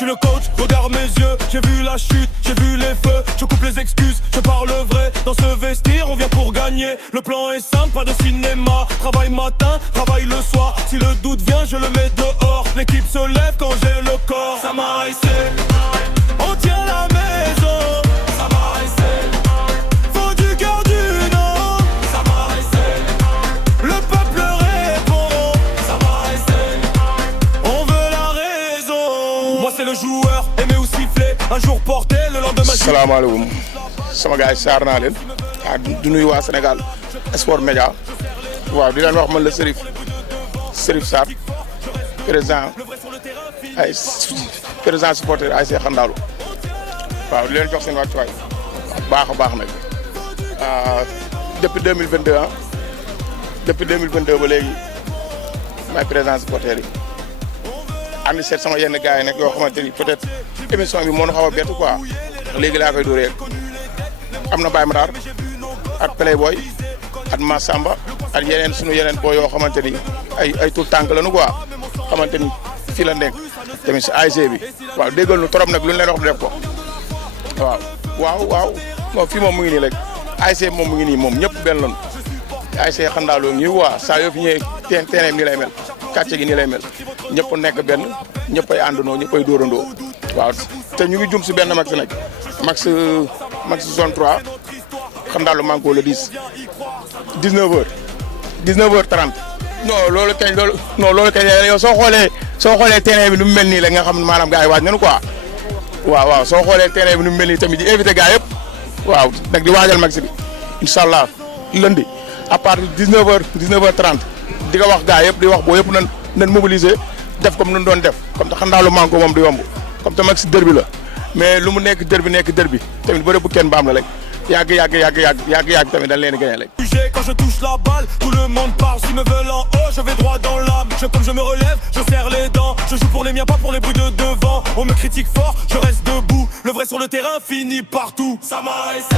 suis le coach, regarde mes yeux. J'ai vu la chute, j'ai vu les feux. Je coupe les excuses, je parle vrai. Dans ce vestiaire, on vient pour gagner. Le plan est simple, pas de cinéma. Travail matin, travail le soir. Si le doute vient, je le mets dehors. L'équipe se lève quand j'ai le corps. Ça m'a resté, on tient la maison. Ça m'a resté, faut du cœur du nom. Ça m'a resté, le peuple répond. Ça m'a resté, on veut la raison. Moi c'est le joueur, aimé ou sifflé. Un jour porté, le lendemain. Salam alaikum. Sama gars yi saar naa leen du nuyu waa Sénégal Sport Média waaw di leen wax man la Serif Sarr président supporter ASC Xandaalu waaw di leen jox seen wàccuwaay baax a baax nag depuis 2022 depuis 2022 ba léegi may président supporter yi ànd seet sama yenn gars yi nag yoo xamante ni peut-être émission bi moo ñu xaw a bett quoi léegi laa koy dóoree am na Baye Matar ak Playboy ak Massamba ak yeneen sunu yeneen boo yoo xamante ni ay tout tànk lañu quoi xamante ni fii la nekk tamit si ASC bi waaw déggal nu trop nag lu ñu leen wax def ko waaw non fii moom mu ngi nii rek ASC moom mu ngi nii moom ñëpp benn lañu ASC Xandaalu ngi waa saa yoo fi ñëwee terrain nii lay mel quartier gi nii lay mel ñëpp nekk benn ñëpp ay àndandoo ñëpp ay dóorandoo waaw te ñu ngi jum si benn max nag max zone 3 Xandaalu manko le 10 19h30 non loolu kañ yow soo xoolee terrain bi nu mu mel nii la nga xam ne maanaam gars yi waaj nañu quoi waaw soo xoolee terrain bi nu mu mel nii tamit di invité gars yëpp waaw nag di waajal max bi incha allah lundi à partir de 19h30 di nga wax gars yëpp di wax boo yëpp nan mobiliser def comme nu doon def comme te Xandaalu manko moom du yomb comme te max derby la mais lu mu nekk derby tamit bëre bu kenn baam la rek yàgg tamit dañ leen di gagné rek. Quand je touche la balle, tout le monde parle. S'ils me veulent en haut, je vais droit dans l'âme. Comme je me relève, je serre les dents. Je joue pour les miens, pas pour les bruits de devant. On me critique fort, je reste debout. Le vrai sur le terrain finit partout. Ça m'a resté,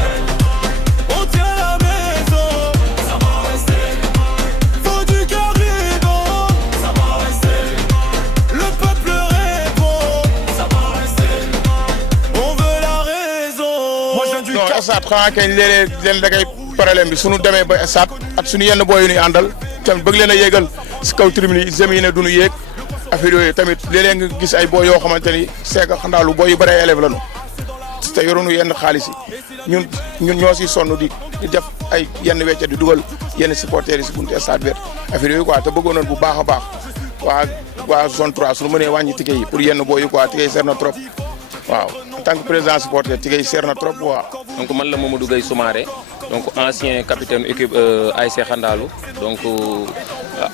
on tient la maison. Ça m'a resté, faut du cœur vivant. Ça m'a resté, le peuple répond. Ça m'a resté, on veut la raison. Moi je viens du non stade xanaa kañ leen da ngay problème bi suñu demee ba stade ak suñu yenn booy yu ñuy àndal tamit bëgg leen a yéegal si kaw tribune yi zemi yi ne duñu yéeg affaire yooyu tamit léeg-léeg nga gis ay booy yoo xamante ni seega Xandaalu booy yu bëri ay élèves lañu te yorunu yenn xaalis yi ñun ñoo si sonn di def ay yenn wecce di dugal yenn supporters yi si buntu stade vert affaire yooyu quoi te bëggoon nañ bu baax a baax waa zone 3 suñu mënee wàññi ticket yi pour yenn booy yi quoi ticket yi seer na trop waaw en tant que président supporter ticket yi seer na trop quoi. donc man la Mamadou Gueye Soumaré donc ancien capitaine équipe ASC Xandaalu donc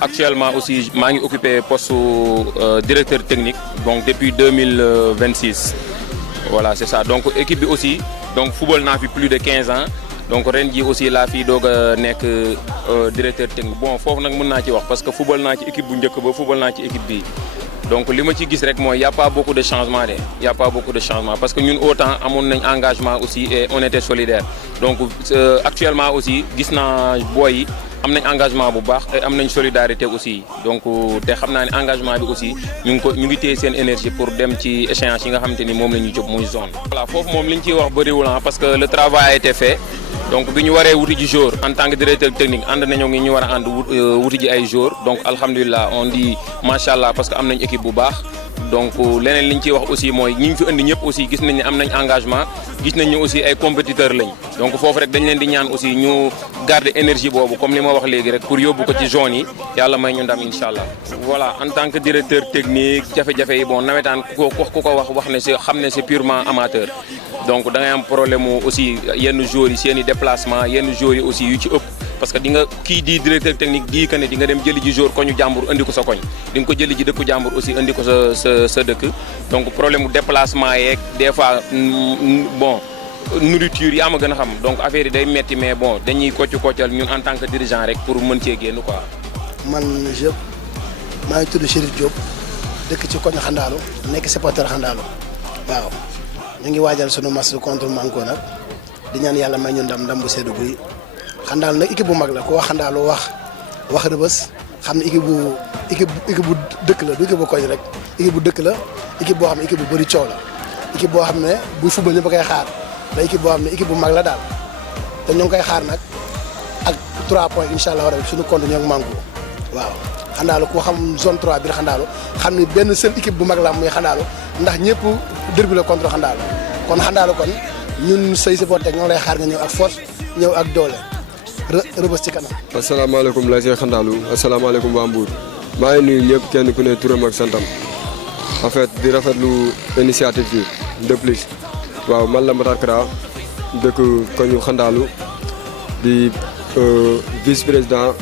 actuellement aussi maa ngi occupé poste directeur technique donc depuis 2026 voilà c'est ça donc équipe bi aussi donc football naa fi plus de 15 ans donc ren ji aussi laa fi doog a nekk directeur technique bon foofu nag mën naa ci wax parce que football naa ci équipe bu njëkk ba football naa ci équipe bi donc li ma ci gis rek mooy y a pas beaucoup de changement parce que ñun autant amoon nañ engagement aussi et on était solidaire donc actuellement aussi gis naa booy yi am nañ engagement bu baax et am nañ solidarité aussi donc te xam naa ne engagement bi aussi ñu ngi téye seen énergie pour dem ci échéance yi nga xamante ni moom la ñuy jóg muy zone. voilà foofu moom li ñu ciy wax bëriwul parce que le travail a été fait donc bi ñu waree wuti ji jour en tant que directeur technique ànd nañoo ngi ñu war a ànd wuti ji ay jour donc alhamdulilah on dit macha allah parce que am nañ équipe bu baax. donc leneen li ñu ciy wax aussi mooy ñi ñu fi indi ñëpp aussi gis nañ ne am nañ engagement gis nañ ne aussi ay compétiteurs lañ donc foofu rek dañ leen di ñaan aussi ñu garder énergie boobu comme li ma wax léegi rek pour yóbbu ko ci zone yi yàlla may ñu ndam incha allah. voilà en tant que directeur technique jafe-jafe yi bon nawetaan ku ko wax ne xam ne c'est purement amateur donc da ngay am problème mu aussi yenn joueurs yi seen i déplacement yenn joueurs yi aussi yu ci ëpp. parce que di nga kii di directeur technique di que ne di nga dem jëli ji jour koñu jàmbur andi ko sa koñ di nga ko jëli ji dëkku jàmbur aussi andi ko sa dëkk donc problème mu déplacement yeeg des fois bon nourriture yi ama gën a xam donc affaire yi day metti mais bon dañuy koccal ñun en tant que dirigeant rek pour mën cee génn quoi. man maa ngi tudd Chérif Diop dëkk ci koñ Xandaalu nekk supporter Xandaalu waaw ñu ngi waajal sunu match contre Manko nag di ñaan yàlla may ñu ndam bu seddu guy. Xandaalu nag équipe bu mag la ku wax Xandaalu wax Rebeuss xam ne équipe bu dëkk la du équipe bu koñ rek équipe bu dëkk la équipe boo xam ne équipe bu bëri coow la équipe boo xam ne buy football ñëpp a koy xaar da équipe boo xam ne équipe bu mag la daal te ñoo ngi koy xaar nag ak 3 points incha allah rabi suñu compte ñoo ngi manqué waaw. Xandaalu ku xam zone 3 biir Xandaalu xam ni benn seule équipe bu mag la am muy Xandaalu ndax ñëpp derby la contre Xandaalu kon Xandaalu kon ñun say supporter ñoo lay xaar nga ñëw ak force ñëw ak doole Rebeuss ci kanam. asalaamaaleykum la see Xandaalu asalaamaaleykum waa Mbour maa ngi nuyu ñëpp kenn ku ne turam ak santam en fait di rafetlu initiative bi de plus waaw man la Matar Kara dëkk koñu Xandaalu di vice président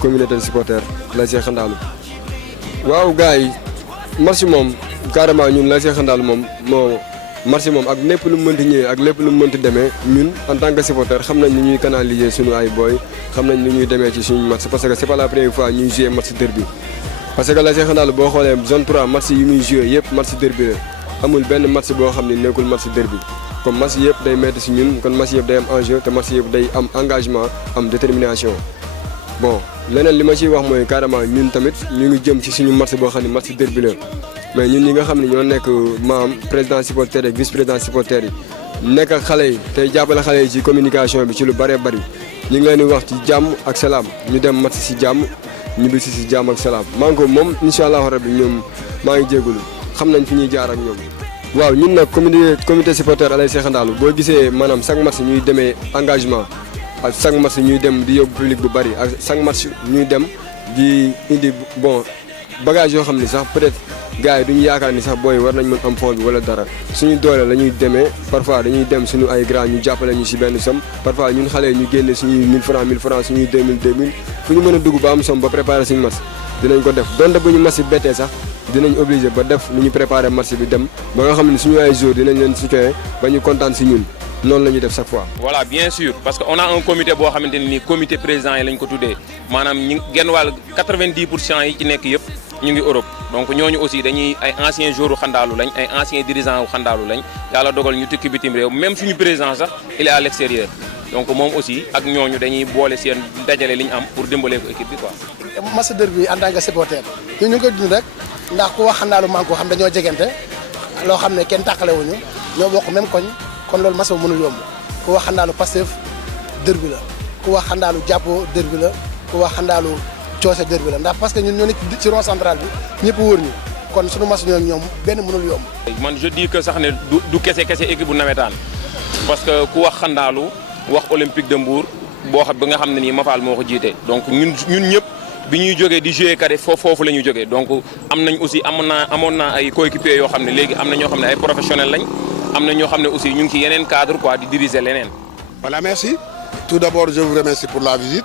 communauté de supporters la see Xandaalu waaw gars yi match moom carrément ñun la see Xandaalu moom moo match moom ak lépp lu mu mënti ñëwee ak lépp lu mu mënti demee ñun en tant que supporter xam nañ ni ñuy canaliser suñu ay boy xam nañ ni ñuy demee ci suñu match parce que c'est pas la première fois ñuy jouer match derby parce que la see Xandaalu boo xoolee zone 3 match yi muy jouer yëpp match derby la amul benn match boo xam ne nekkul match derby comme match yëpp day metti si ñun kon match yëpp day am enjeu te match yëpp day am engagement am détermination bon leneen li ma ciy wax mooy carrément ñun tamit ñu ngi jëm ci suñu match boo xam ne match derby la mais ñun ñi nga xam ne ñoo nekk maam président supporter ak vice président supporter yi nekk ak xale yi tey jàppale xale yi ci communication bi ci lu bëree bëri ñu ngi leen di wax ci jàmm ak salaam ñu dem match si jàmm ñibbi si jàmm ak salaam maa ngi ko moom incha allahu rabi ñoom maa ngi jégalu xam nañ fi ñuy jaar ak ñoom. waaw ñun nag comité supporter ASC Xandaalu boo gisee maanaam chaque match ñuy demee engagement ak chaque match ñuy dem di yóbbu public bu bëri ak chaque match ñuy dem di indi bon bagage yoo xam ni sax peut-être gars yi duñu yaakaar ni sax booy war nañ mën am fond bi wala dara suñu doole la ñuy demee parfois dañuy dem suñu ay grand ñu jàppale ñu si benn somme parfois ñun xale ñu génne suñuy 1000 francs suñuy 2000 fu ñu mën a dugg ba am somme ba préparer suñu match dinañ ko def donte bu ñu match bi bettee sax dinañ obligé ba def lu ñu préparer match bi dem ba nga xam ne suñu ay joueurs dinañ leen soutien ba ñu kontaan si ñun noonu la ñuy def chaque fois. voilà bien sûr parce que on a un comité boo xamante ne nii comité président yi lañ ko tuddee maanaam ñi genn wàll 90% yi ci nekk yëpp ñu ngi Europe donc ñooñu aussi dañuy ay anciens joueurs Xandaalu lañ ay anciens dirigeants Xandaalu lañ yàlla dogal ñu tukki bitim réew même suñu président sax il est à l'extérieur donc moom aussi ak ñooñu dañuy boole seen dajale li ñu am pour dimbalee ko équipe bi quoi. match derby bi en tant que supporter ñun ñu ngi koy dund rek ndax ku wax Xandaalu maa ngi ko xam dañoo jegante loo xam ne kenn tàqalewuñu ñoo bokk même koñ. kon loolu mas mënul yomb ku wax Xandaalu Pastef derby la ku wax Xandaalu jàppoo derby la ku wax Xandaalu coose derby la ndax parce que ñun ñoo nekk ci rond central bi ñëpp wër ñu kon suñu mas ñoom benn mënul yomb. man je dis que sax ne du kese équipe bu nawetaan parce que ku wax Xandaalu wax Olympique de Mbour boo xam ba nga xam ne nii Mafal moo ko jiite donc ñun ñëpp bi ñuy jógee di jouer cadet foofu la ñuy jógee donc am nañ aussi amoon naa ay coéquipiers yoo xam ne léegi am na ñoo xam ne ay professionnels lañ. am na ñoo xam ne aussi ñu ngi ci yeneen cadre quoi di diriger leneen. Voilà, merci. Tout d'abord, je vous remercie pour la visite.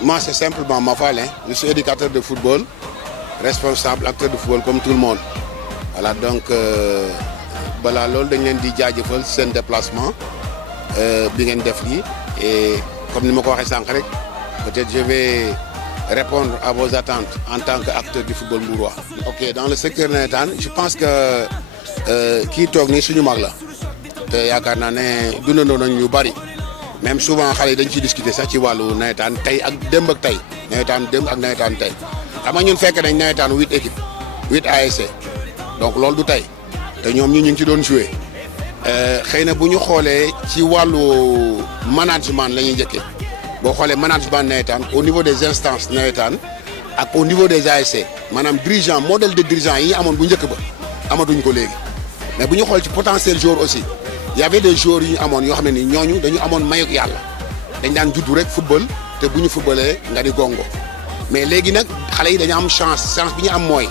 Moi, c'est simplement Mafal. Je suis éducateur de football, responsable, acteur de football comme tout le monde. Voilà, donc, voilà, loolu dañ leen di jaajëfal seen déplacement bi ngeen def nii et comme ni ma ko waxee sànq rek peut-être je vais répondre à vos attentes en tant qu'acteur du football mbourois. Ok, dans le secteur navétane, je pense que kii toog nii suñu mag la te yaakaar naa ne dundandoo nañ ñu bari même souvent xale yi dañ ciy discuter sax ci wàllu nawetaan tey ak démb ak tey nawetaan démb ak nawetaan tey xam nga ñun fekk nañ nawetaan 8 équipes 8 ASC donc loolu du tey te ñoom ñu ngi ci doon jouer xëy na bu ñu xoolee ci wàllu management la ñuy njëkkee boo xoolee management nawetaan au niveau des instances nawetaan ak au niveau des ASC maanaam dirigeant modèle de dirigeant yi ñu amoon bu njëkk ba amatuñ ko léegi. mais bu ñu xool ci potentiel joueur aussi y avait des joueurs yu ñu amoon yoo xam ne ni ñooñu dañu amoon mayuk yàlla dañ daan juddu rek football te bu ñu footballee nga di gongo mais léegi nag xale yi dañu am chance bi ñu am mooy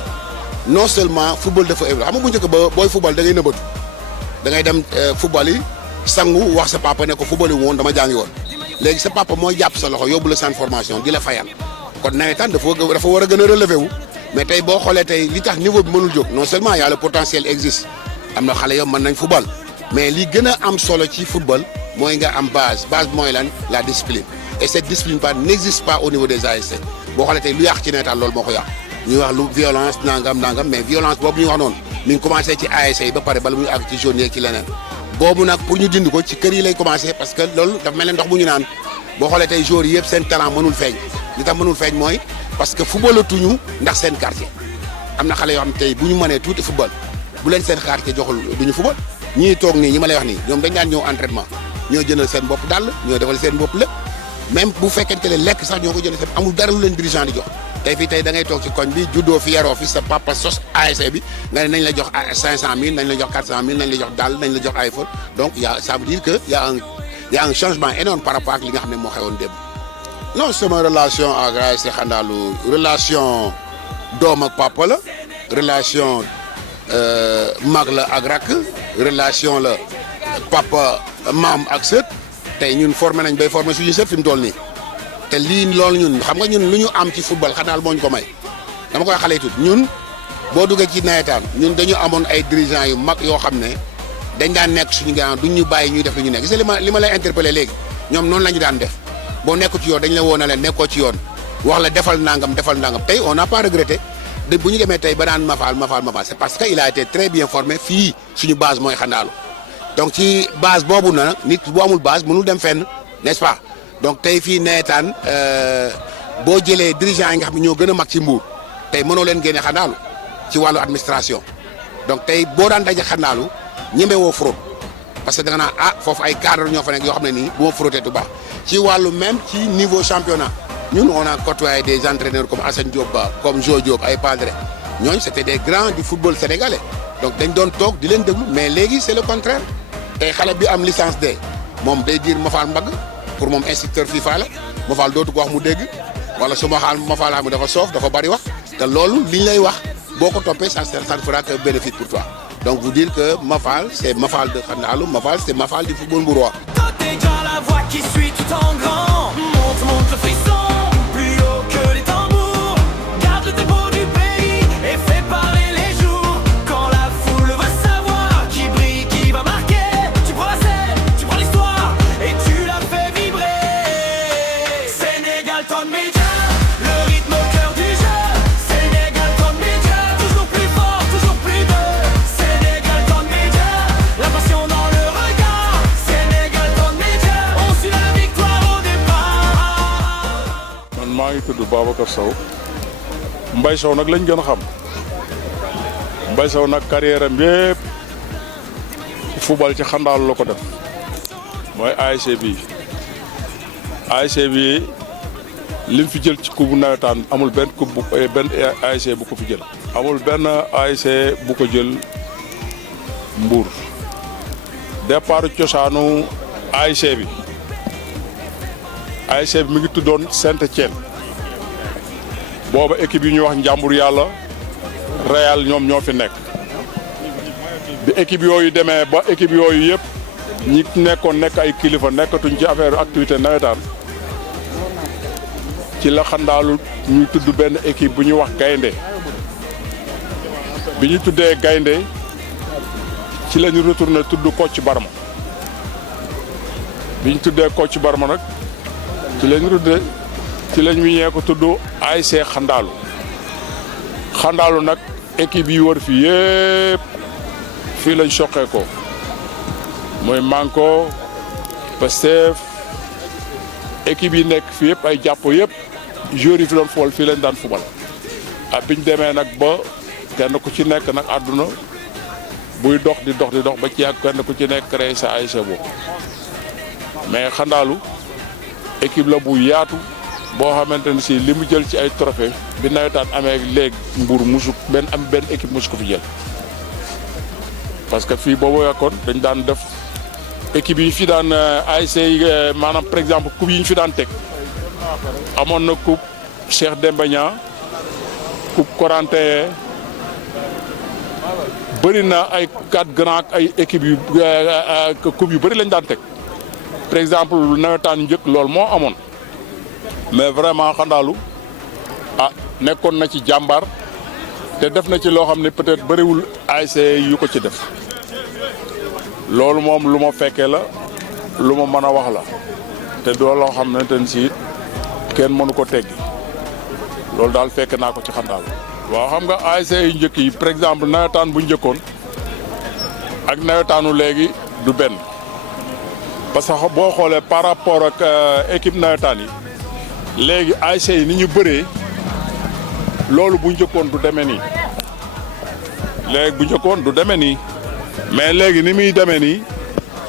non seulement football dafa évolué xam nga bu njëkk ba booy football da ngay nëbbatu da ngay dem football yi sangu wax sa papa ne ko football yi woon dama jàngi woon léegi sa papa mooy jàpp sa loxo yóbbu la seen formation di la fayal kon nawetaan dafa war a gën a relever wu mais tey boo xoolee tey li tax niveau bi mënul jóg non seulement y a le potentiel existe am na xale yoo mën nañ football mais li gën a am solo ci football mooy nga am base mooy lan la discipline et cette discipline pas n'existe pas au niveau des ASC boo xoolee tey lu yàq ci nawetaan loolu moo ko yàq ñuy wax lu violence nangam mais violence boobu ñuy wax noonu mi ngi commencé ci ASC yi ba pare bala muy àgg ci jaune yeeg ci leneen boobu nag pour ñu dindi ko ci kër yi lay commencé parce que loolu dafa mel ne ndox bu ñu naan boo xoolee tey joueurs yi yëpp seen talent mënul feeñ li tax mënul feeñ mooy parce que footballatuñu ndax seen quartier am na xale yoo xam ne tey bu ñu mënee tuuti football bu leen seen quartier joxul duñu football ñii toog nii ñi ma lay wax nii ñoom dañ daan ñëw entraînement ñoo jëndal seen bopp dàll ñoo defal seen bopp lépp même bu fekkente ne lekk sax ñoo ko jëndal seen amul dara lu leen dirigeant di jox tey fii tey da ngay toog ci koñ bi juddoo fi yaroo fi sa papa sos ASC bi nga ne nañ la jox 500000 nañ la jox 400000 nañ la jox dàll nañ la jox iPhone donc ça veut dire que y a un changement énorme par rapport ak li nga xam ne moo xewoon démb. non sama relation ak ASC Xandaalu relation doom ak papa la relation mag la ak rakk relation la papa maam ak sët tey ñun formé nañ bay formé suñu sët fi mu toll nii te lii loolu ñun xam nga ñun lu ñu am ci football Xandaal moo ñu ko may dama koy xale tut ñun boo duggee ci nawetaan ñun dañu amoon ay dirigeants yu mag yoo xam ne dañ daan nekk suñu gannaaw duñ ñu bàyyi ñuy def lu ñu nekk gis nga li ma lay interpellé léegi ñoom noonu la ñu daan def boo nekku ci yoon dañ la woo na leen nekkoo ci yoon wax la defal nangam tey on n'a pas regretté de bu ñu demee tey ba naan Mafal c'est parce que il a été très bien formé fii suñu base mooy Xandaalu donc ci base boobu na nit bu amul base mënul dem fenn n'est-ce pas donc tey fii nawetaan boo jëlee dirigeants yi nga xam ne ñoo gën a mag ci Mbour tey mënoo leen génne Xandaalu ci wàllu administration donc tey boo daan daje Xandaalu ñeme woo fraude parce que da nga naan foofu ay cadre ñoo fa nekk yoo xam ne nii bu ma fraude du baax ci wàllu même ci niveau championnat ñun on a côtoyé des entraîneurs comme Assane Diop Ba comme Jo Diop ay Padre ñooñu c'était des grands du football sénégalais donc dañ doon toog di leen déglu mais léegi c'est le contraire tey xale bi am licence D moom day diir Mafal mbagg pour moom instructeur FIFA la Mafal dootu ko wax mu dégg wala su ma xaal Mafal xam dafa soof dafa bari wax te loolu li ñu lay wax boo ko toppee ça ne fera que bénéfice pour toi donc vous dire que Mafal c'est Mafal de Xandaalu Mafal c'est Mafal du football mbourois. T'es dans la voix qui suit tout en grand. Monte le frisson, plus haut que les tambours. Garde le tempo du pays et fais parler les jours. Quand la foule veut savoir qui brille, qui va marquer, tu prends la scène, tu prends l'histoire et tu la fais vibrer. Sénégal, ton média, le rythme au cœur du jeu. Sénégal, ton média, toujours plus fort, toujours plus beau. Sénégal, ton média, la passion dans le regard. Sénégal, ton média, on suit la victoire au départ. man maa ngi tudd Babacar Sow Mbaye Sow nag lañ gën a xam Mbaye Sow nag carrière am yëpp football ci Xandaalu la ko def mooy ASC bi lim fi jël ci coupe nawetaan amul benn benn ASC bu ko fi jël amul benn ASC bu ko jël Mbour départ cosaanu ASC bi mi ngi tuddoon Saint-Étienne booba équipe yi ñuy wax Njàmbur Yàlla Real ñoom ñoo fi nekk bi équipe yooyu demee ba équipe yooyu yëpp ñi nekkoon nekk ay kilifa nekkatuñ ci affaire activité nawetaan ci la Xandaalu ñu tudd benn équipe bu ñuy wax Gaynde bi ñu tuddee Gaynde ci la ñu retourné tudd Kocc Barma bi ñu tuddee Kocc Barma nag ci lañ ñee ko tudd ASC Xandaalu nag équipe yi wër fii yëpp fii lañ soqee ko mooy Manko Pastef équipe yi nekk fii yëpp ay jàppo yëpp joueurs yi fi doon fool fii lañ daan fubal biñ demee nag ba kenn ku ci nekk nag àdduna buy dox di dox ba ci yàgg kenn ku ci nekk créé sa ASC boobu mais Xandaalu équipe la bu yaatu boo xamante ne si li mu jël ci ay trophée bi nawetaan amee léegi Mbour benn équipe musu ko fi jël parce que fii boobu yàkkoon dañ daan def équipe yi ñu fi daan ASC yi maanaam par exemple coupe yi ñu fi daan teg amoon na coupe Cheikh Demba Niang coupe Corentin bëri na ay 4 grands ak ay équipe yu coupe yu bëri lañ daan teg par exemple nawetaan njëkk loolu moo amoon mais vraiment Xandaalu nekkoon na ci jàmbaar te def na ci loo xam ne peut-être bëriwul ASC yu ko ci def loolu moom lu ma fekkee la lu ma mën a wax la te doo loo xam ne ten si kenn mënu ko teggi loolu daal fekk naa ko ci Xandaalu waaw xam nga ASC yu njëkk yi par exemple nawetaan bu njëkkoon ak nawetaanu léegi du benn parce que boo xoolee par rapport ak équipe nawetaan yi léegi ASC yi ni ñu bëree loolu bu njëkkoon du demee nii léegi bu njëkkoon du demee nii mais léegi ni muy demee nii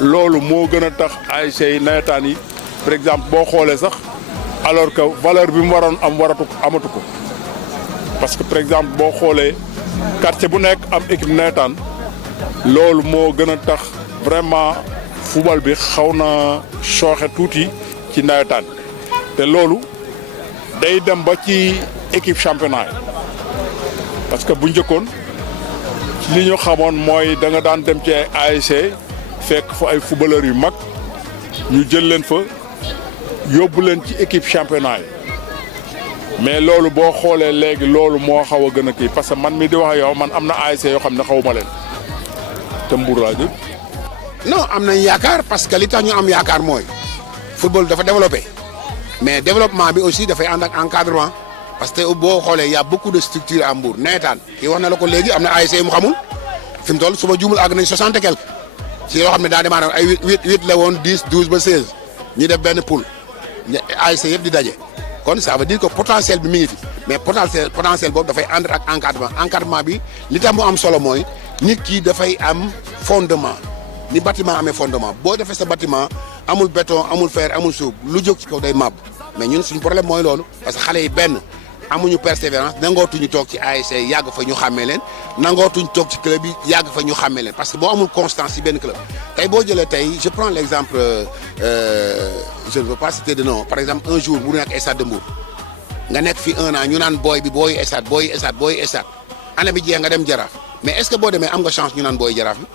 loolu moo gën a tax ASC yi nawetaan yi par exemple boo xoolee sax alors que valeur bi mu waroon am amatu ko parce que par exemple boo xoolee quartier bu nekk am équipe nawetaan loolu moo gën a tax vraiment football bi xaw na sooxe tuuti ci nawetaan te loolu day dem ba ci équipe championnat yi parce que bu njëkkoon li ñu xamoon mooy da nga daan dem ci ay ASC fekk fa ay footballeurs yu mag ñu jël leen fa yóbbu leen ci équipe championnat yi mais loolu boo xoolee léegi loolu moo xaw a gën a kii parce que man mi di wax yow man am na ASC yoo xam ne xawuma leen te Mbour laa jëm. non am nañ yaakaar parce que li tax ñu am yaakaar mooy football dafa développé mais développement bi aussi dafay ànd ak encadrement parce que boo xoolee y a beaucoup de structures à Mbour nawetaan kii wax na la ko léegi am na ASC yu mu xamul fi mu toll suba juumul àgg nañ 60 et quelque ci yoo xam ne daa démarré ay 8 la woon 10 12 ba 16 ñu def benn poule ASC yëpp di daje kon ça veut dire que potentiel bi mi ngi fi mais potentiel boobu dafay ànd ak encadrement bi li tax mu am solo mooy nit ki dafay am fondement ni bâtiment amee fondement boo defee sa bâtiment amul béton amul fer amul suuf lu jóg ci kaw day màbb mais ñun suñu problème mooy loolu parce que xale yi benn amuñu persévérance nangootuñu toog ci ASC yàgg fa ñu xàmmee leen nangootuñu toog ci club yi yàgg fa ñu xàmmee leen parce que boo amul constance ci benn club tey boo jëlee tey je prends l'exemple je ne veux pas citer de nom par exemple un jour bu nekk stade de Mbour nga nekk fi 1 an ñu naan booy bi booy stade année bi jeex nga dem Jaraaf mais est-ce que boo demee am nga chance ñu naan booy Jaraaf bi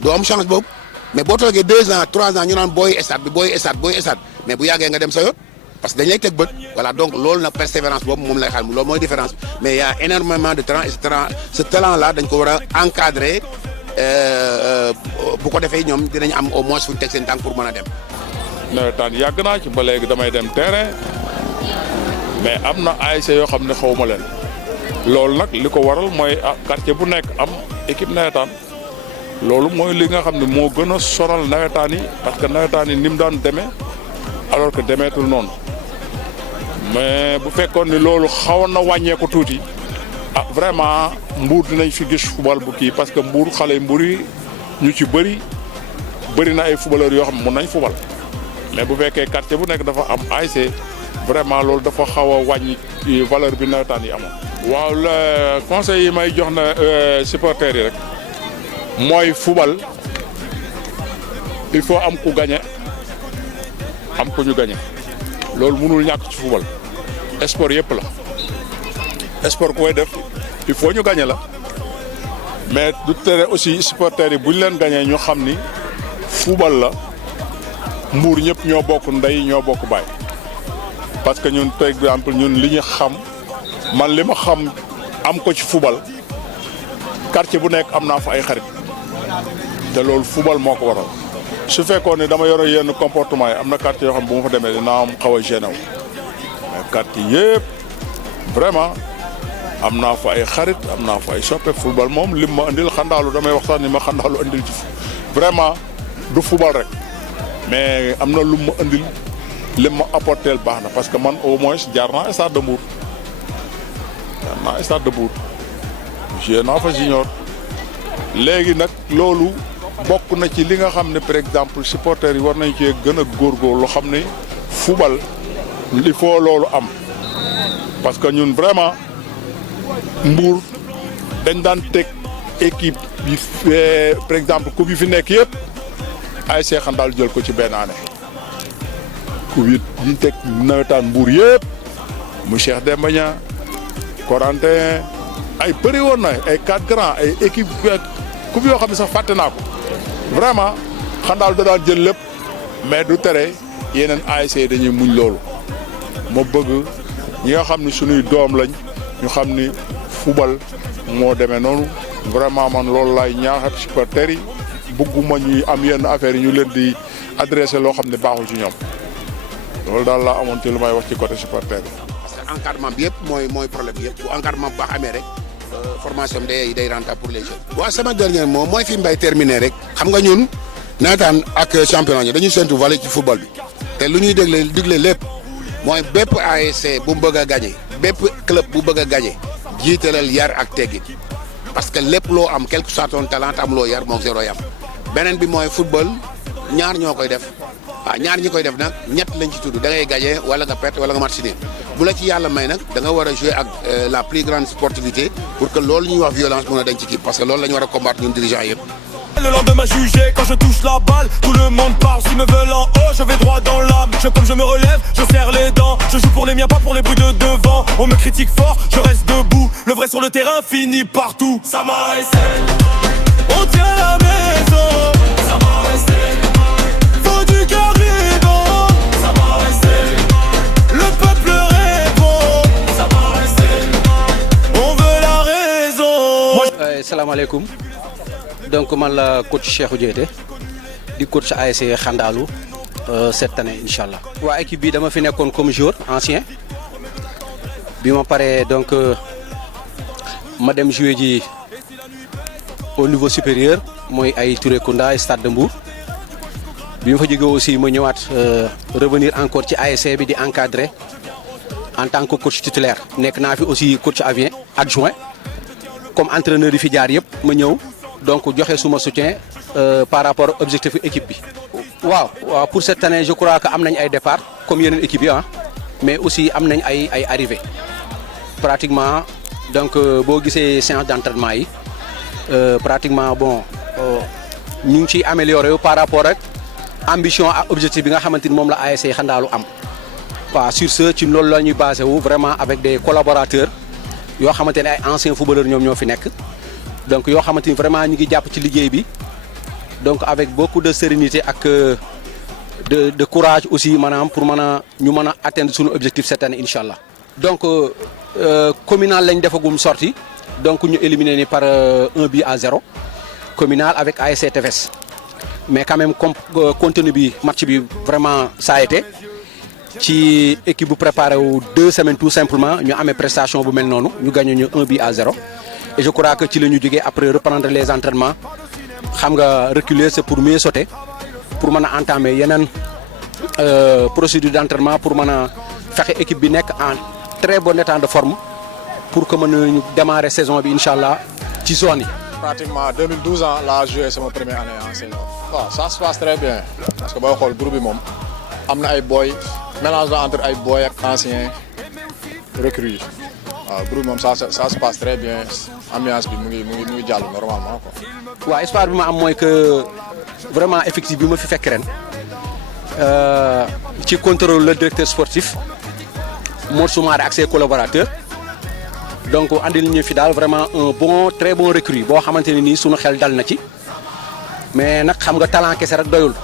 doo am chance boobu mais boo toogee 2 ans 3 ans ñu naan booy stade bi booy stade mais bu yàggee nga dem sa yoon parce que dañ lay teg bët voilà donc loolu nag persévérance boobu moom lay xam loolu mooy différence bi mais y a énormément de talent et ce talent là dañ ko war a encadrer bu ko defee ñoom dinañ am au moins fu ñu teg seen tànk pour mën a dem. nawetaan yàgg naa ci ba léegi damay dem terrain mais am na ASC yoo xam ne xawma leen loolu nag li ko waral mooy quartier bu nekk am équipe nawetaan loolu mooy li nga xam ne moo gën a sonal nawetaan yi parce que nawetaan yi ni mu daan demee alors que demeetul noonu mais bu fekkoon ni loolu xawoon na wàññeeku tuuti vraiment Mbour dinañ fi gis football bu kii parce que Mbour xale Mbour yi ñu ci bëri na ay footballeurs yoo xam ne mun nañ football mais bu fekkee quartier bu nekk dafa am ASC vraiment loolu dafa xaw a wàññi valeur bi nawetaan yi amoon. waaw le conseil yi may jox na supporters yi rek mooy football il faut am ku gagné am ku ñu gagné loolu mënul ñàkk ci football sport yëpp la sport ku koy def il faut ñu gagné la mais du tere aussi supporters yi bu ñu leen gagné ñu xam ni football la Mbour ñëpp ñoo bokk ndey ñoo bokk baay parce que ñun par exemple ñun li ñu xam man li ma xam am ko ci football quartier bu nekk am naa fa ay xarit te loolu football moo ko waral su fekkoon ne dama yore yenn comportement yi am na quartier yoo xam bu ma fa demee dinaa am xaw a gêné wu mais quartier yëpp vraiment am naa fa ay xarit am naa fa ay soppe football moom lim ma andil xandaalu damay waxtaan ni ma xandaalu andil ci vraiment du football rek mais am na lu ma andil lim ma apporteel baax na parce que man au moins jaar naa stade de Mbour joué naa fa junior léegi nag loolu bokk na ci li nga xam ne par exemple supporters yi war nañ cee gën a góorgóorlu xam ne football il faut loolu am parce que ñun vraiment Mbour dañ daan teg équipe bi par exemple coupe yi fi nekk yëpp ASC Xandaalu jël ko ci benn année coupe yi ñu teg nawetaan Mbour yëpp mu Cheikh Demba Niang Corentin ay bëri woon na ay 4 grands ay équipe coupe yoo xam ne sax fàtte naa ko vraiment Xandaalu da daan jël lépp mais du tere yeneen ASC dañuy muñ loolu ma bëgg ñi nga xam ne suñuy doom lañ ñu xam ni football moo demee noonu vraiment man loolu laay ñaaxat supporters yi bëgguma ñuy am yenn affaires yi ñu leen di adressé loo xam ne baaxul ci ñoom loolu daal laa amoon ci lu may wax ci côté supporters yi. parce que encadrement bi yëpp mooy problème bi yëpp bu encadrement bu baax amee rek formation day rentable pour les jeunes. waaw sama dernier mot mooy fi mbay terminé rek xam nga ñun nawetaan ak championnat ñi dañuy séntu valeur ci football bi te lu ñuy digle lépp mooy bépp ASC bu bëgg a gagné bépp club bu bëgg a gagné jiitalal yar ak teggin parce que lépp loo am quelque soit ton talent am loo yar moom zéro yam beneen bi mooy football ñaar ñoo koy def ñaar ñi koy def nag ñett lañ ci tudd da ngay gagné wala nga perte wala nga match nul bu la ci yàlla may nag da nga war a jouer ak la plus grande sportivité pour que loolu ñuy wax violence mën a dañ ci kii parce que loolu la ñu war a combattre ñun dirigeants yëpp. Le lendemain jugé, quand je touche la balle, tout le monde parle, s'ils me veulent en haut, je vais droit dans l'âme. Comme je me relève, je serre les dents, je joue pour les miens, pas pour les bruits de devant. On me critique fort, je reste debout, le vrai sur le terrain finit partout. Ça m'a resté, on tient la maison. Ça m'a resté, faut du cœur vivant. Ça m'a resté, le peuple répond. Ça m'a resté, on veut la raison. Salam alaikum. Donc man la coach Cheikhou Diété di coach ASC Khandalou cette année inchallah. Waa équipe bi dama fi nekkoon comme joueur ancien bi ma paree donc ma dem jouer ji au niveau supérieur mooy ay Touré Kunda Stade de Mbour bi ma fa jógee aussi ma ñëwaat revenir encore ci ASC bi di encadrer en tant que coach titulaire nekk naa fi aussi coach adjoint comme entraîneur yi fi jaar yëpp ma ñëw. Donc joxe suma soutien par rapport au objectif équipe bi. waaw pour cette année je crois que am nañ ay départ comme yeneen équipe yi mais aussi am nañ ay arrivées pratiquement donc boo gisee séance d'entraînement yi pratiquement bon ñu ngi ciy amélioré par rapport ak ambition ak objectif bi nga xamante ni moom la ASC Khandalou am. waaw sur ce ci loolu la ñuy basé wu vraiment avec des collaborateurs yoo xamante ne ay anciens footballeurs ñoom ñoo fi nekk. Donc yoo xamante ni vraiment ñu ngi jàpp ci liggéey bi donc avec beaucoup de sérénité ak de courage aussi maanaam pour mën a ñu mën a atteindre suñu objectif cette année incha allah. Donc communal lañ defagum sorti donc ñu éliminé ni par 1-0 communal avec ASC TFS mais quand même comme contenu bi match bi vraiment ça a été ci équipe bu préparé wu 2 semaines tout simplement ñu amee prestation bu mel noonu ñu gagné ñu 1-0. Et je crois que ci la ñu jógee après reprendre les entraînements xam nga reculer c'est pour mieux sauter pour mën a entamer yeneen procédure d'entraînement pour mën a fexe équipe bi nekk en très bon état de forme pour que mën nañu démarrer saison bi incha allah ci zone yi. Pratiquement 2012 ans laa joué sama première année en saison. waaw ça se passe très bien parce que booy xool groupe bi moom am na ay boy mélange la entre ay boy ak anciens recrues. waaw groupe moom ça se passe très bien ambiance bi mu ngi jàll normalement quoi. waaw espoir bi ma am mooy que vraiment effectif bi ma fi fekk ren ci contrôle le directeur sportif Mor Soumaré ak ses collaborateurs donc andil ñu fi daal vraiment un très bon recrue boo xamante ne nii sunu xel dal na ci mais nag xam nga talent kese rek doyul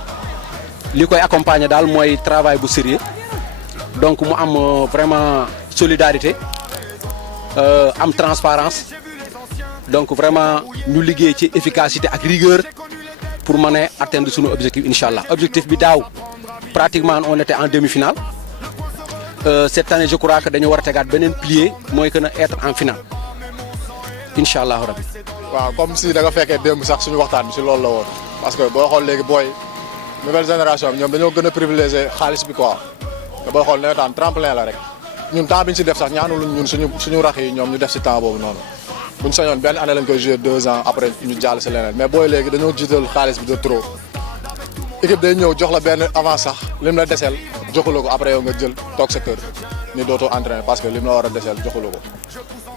li koy accompagner daal mooy travail bu sérieux donc mu am vraiment solidarité. Am transparence donc vraiment ñu liggéey ci efficacité ak rigueur pour mën a atteindre suñu objectif incha allah objectif bi daaw pratiquement on était en demi-finale cette année je crois que dañu war a tegaat beneen pilier mooy que na être en finale incha allah rabbi. waaw comme si da nga fekkee démb sax suñu waxtaan bi si loolu la woon parce que boo xool léegi booy nouvelle génération bi ñoom dañoo gën a privilégier xaalis bi quoi te booy xool nawetaan tremplin la rek. ñun temps bi ñu si def sax ñaanul ñun suñu rax yi ñoom ñu def si temps boobu noonu buñ sañoon benn année lañ koy jouer 2 ans après ñu jàll si leneen mais booy léegi dañoo jiital xaalis bi de trop équipe day ñëw jox la benn avant sax lim la deseel joxula ko après yow nga jël toog sa kër ni dootoo entraîner parce que lim la war a deseel joxula ko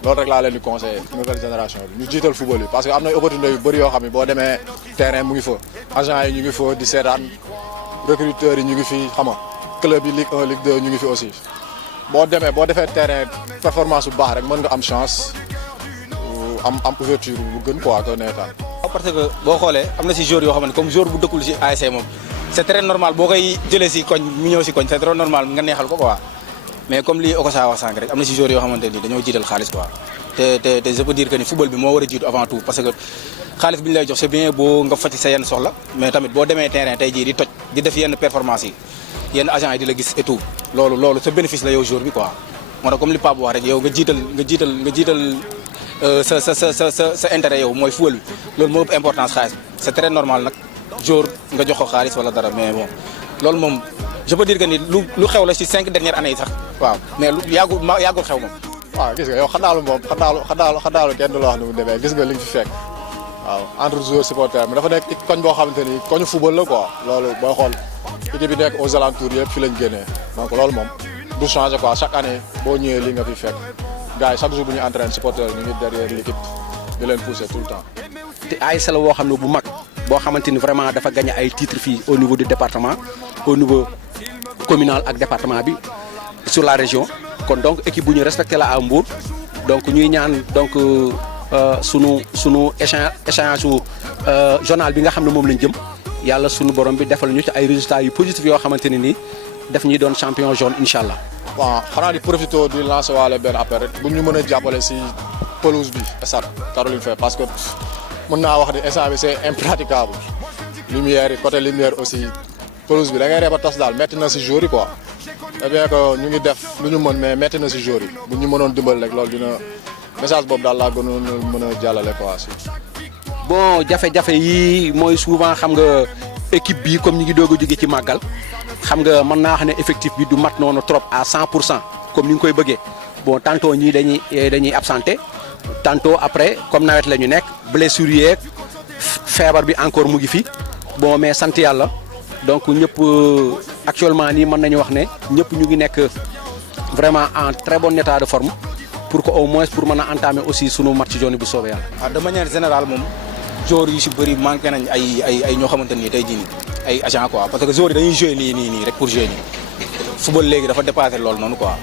loolu rek laa leen di conseiller nouvelle génération bi ñu jiital football yi parce que am na opportunité yu bëri yoo xam ne boo demee terrain mu ngi fa agent yi ñu ngi fa di seetaan recruteurs yi ñu ngi fi xam nga club yi Ligue 1 Ligue 2 ñu ngi fi aussi boo defee terrain performance bu baax rek mën nga am chance am ouverture bu gën quoi que nawetaan. parce que boo xoolee am na si joueur yoo xam ne comme joueur bu dëkkul si ASC moom c'est très normal boo koy jëlee si koñ mu ñëw si koñ c'est très normal nga neexal ko quoi mais comme li Okosa wax sànq rek am na si joueur yoo xamante ni dañoo jiital xaalis quoi te je peux dire que ni football bi moo war a jiitu avant tout parce que xaalis bi ñu lay jox c'est bien boo nga fati sa yenn soxla mais tamit boo demee terrain tey jii di toj di def yenn performance yi yenn agent yi di la gis et tout loolu sa bénéfice la yow jour bi quoi moo tax comme li Pape wax rek yow nga jiital sa intérêt yow mooy football bi loolu moo ëpp importance xaalis bi c'est très normal nag jour nga jox ko xaalis wala dara mais bon loolu moom je peux dire que ni lu xew la ci 5 dernières années yi sax waaw mais lu yàggul xew moom. waaw gis nga yow xandaalu moom xandaalu kenn du la wax ni mu demee gis nga li nga fi fekk waaw entre joueurs supporters mais dafa nekk koñ boo xamante ni koñu football la quoi loolu booy xool équipe bi nekk aux alentours yëpp fi lañ génnee donc loolu moom du changer quoi chaque année boo ñëwee li nga fi fekk gars yi chaque jour bu ñu entraîne supporters ñu ngi derrière l'équipe di leen pousser tout le temps. te ASC la boo xam ne bu mag boo xamante ni vraiment dafa gagné ay titres fii au niveau du département au niveau communal ak département bi sur la région kon donc équipe bu ñu respecté la à Mbour donc ñuy ñaan donc sunu échéance su journal bi nga xam ne moom lañ jëm yàlla sunu borom bi defal ñu ci ay résultats yu positifs yoo xamante ne nii def ñuy doon champion jaune incha allah. bon xanaa di profité di lancer waale benn appel rek bu ñu mën a jàppale si pelouse bi stade Caroline Faye parce que mën naa wax ni instant bi c'est impraticable lumière yi côté lumière aussi pelouse bi da ngay reeba tas daal métti na si jour yi quoi c'est bien que ñu ngi def lu ñu mën mais métti na si jour yi bu ñu mënoon dimbal rek loolu dina message boobu daal laa gënoon mën a jàllale quoi si. bon jafe-jafe yi mooy souvent xam nga équipe bi comme ñu ngi doog a jóge ci màggal xam nga mën naa wax ne effectif bi du mat noonu trop à 100% comme ni nga koy bëggee bon tantôt ñii dañuy absenté tantôt après comme nawet la ñu nekk blessure yeeg feebar bi encore mu ngi fi bon mais sant yàlla donc ñëpp actuellement nii mën nañu wax ne ñëpp ñu ngi nekk vraiment en très bon état de forme pour que au moins pour mën a entamer aussi sunu match jaune bu soobee yàlla. ah de manière générale moom joueurs yu si bëri manqué nañ ay ñoo xamante ni tey jii nii ay agent quoi parce que joueurs yi dañuy jouer nii rek pour jouer nii football léegi dafa dépassé loolu noonu quoi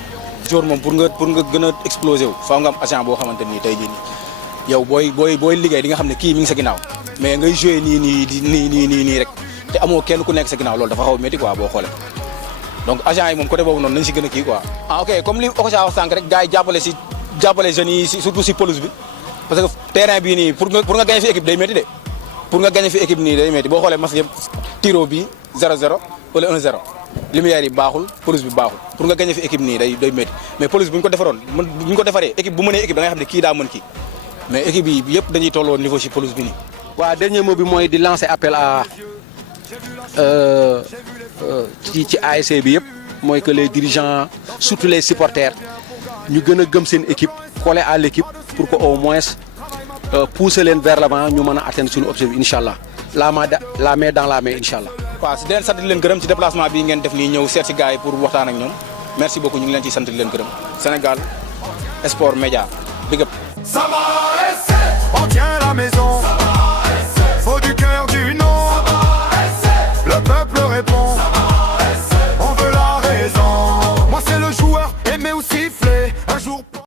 joueur moom pour nga gën a exploser wu faaw nga am agent boo xamante ni tey jii nii yow booy liggéey di nga xam ne kii mi ngi sa ginnaaw mais ngay jouer nii rek te amoo kenn ku nekk sa ginnaaw loolu dafa xaw a métti quoi boo xoolee donc agent yi moom côté boobu noonu nañ si gën a kii quoi. ah ok comme li Okocha wax sànq rek gars yi jàppale jeunes yi surtout si pelouse bi parce que terrain bii nii pour nga gagner fi équipe day métti de pour nga gagner fi équipe nii day métti boo xoolee match yëpp tiro bi 0-0 wala 1-0 lumière yi baaxul pelouse bi baaxul pour nga gagner fi équipe nii day métti mais pelouse bu ñu ko defaree équipe bu mënee équipe da nga xam ne kii daa mën kii mais équipe yi yëpp dañuy tolloo niveau si pelouse bi nii. waaw dernier mot bi mooy di lancer appel à ci ASC bi yëpp mooy que les dirigeants surtout les supporters ñu gën a gëm seen équipe coller à l'équipe pour que au moins pousser leen vers l'avant ñu mën a atteindre suñu objectif incha allah la main dans la main incha allah. waaw si di leen sant di leen gërëm ci déplacement bi ngeen def nii ñëw seet si gars yi pour waxtaan ak ñoom merci beaucoup ñu ngi leen ciy sant di leen gërëm Sénégal Sport Média big up.